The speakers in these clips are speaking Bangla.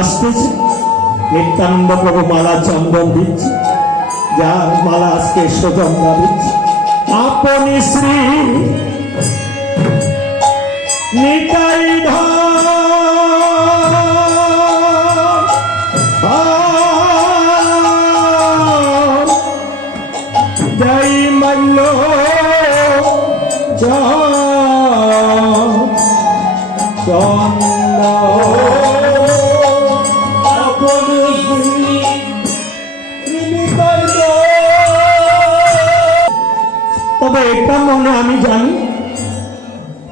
আসতেছে নিত্যানন্দ প্রভু মালা চন্দন দিচ্ছে, যার মালা আজকে সজন্দা দিচ্ছে। আপনি শ্রী নিতাই জয় মল্ল তবে এটা মনে আমি জানি,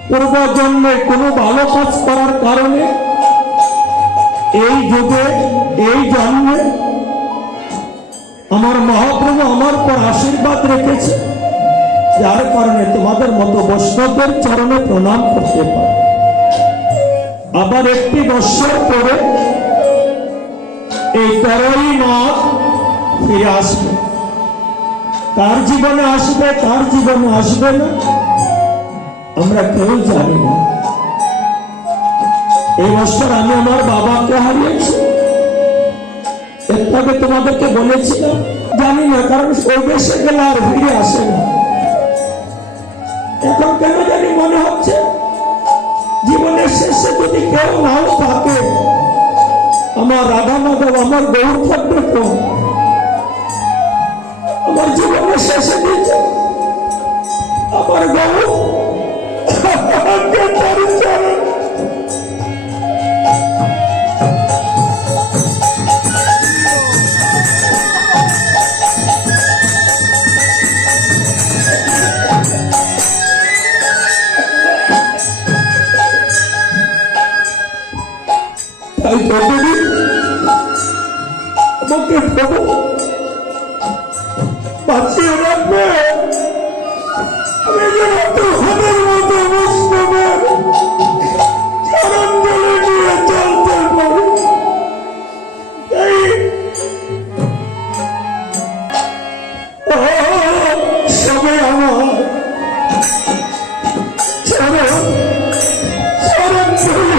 পূর্বজন্মে কোনো ভালো কাজ করার কারণে এই যুগে এই জন্মে আমার মহাপ্রভু আমার পর আশীর্বাদ রেখেছে, যার কারণে তোমাদের মতো বৈষ্ণবদের চরণে প্রণাম করতে পারে। আবার একটি বৎসর পরে এই 13ই মাঘ ফিরে আসবে। কার জীবনে আসবে, কার জীবনে আসবে না আমরা কেউ জানি না। এই বছর আমি আমার বাবাকে হারিয়েছি, এর তোমাদেরকে বলেছিলাম, জানি না, কারণ ওই দেশে গেলে আর ফিরে আসে না। এখন কেন জানি মনে হচ্ছে জীবনের শেষে যদি কেউ নাও থাকে, আমার রাধা মাধব, আমার গৌর থাকবে তো আমার জীবনের শেষে দিয়েছে আমার গৌর তাই যতদিন আমাকে প্রভু বাঁচিয়ে রাখবে, আমি যেন তোমাদের মতো বৈষ্ণবের চরণ ধরে নিয়ে চলতে পারি। তাই সবাই আমার চরণ চরণ ধরে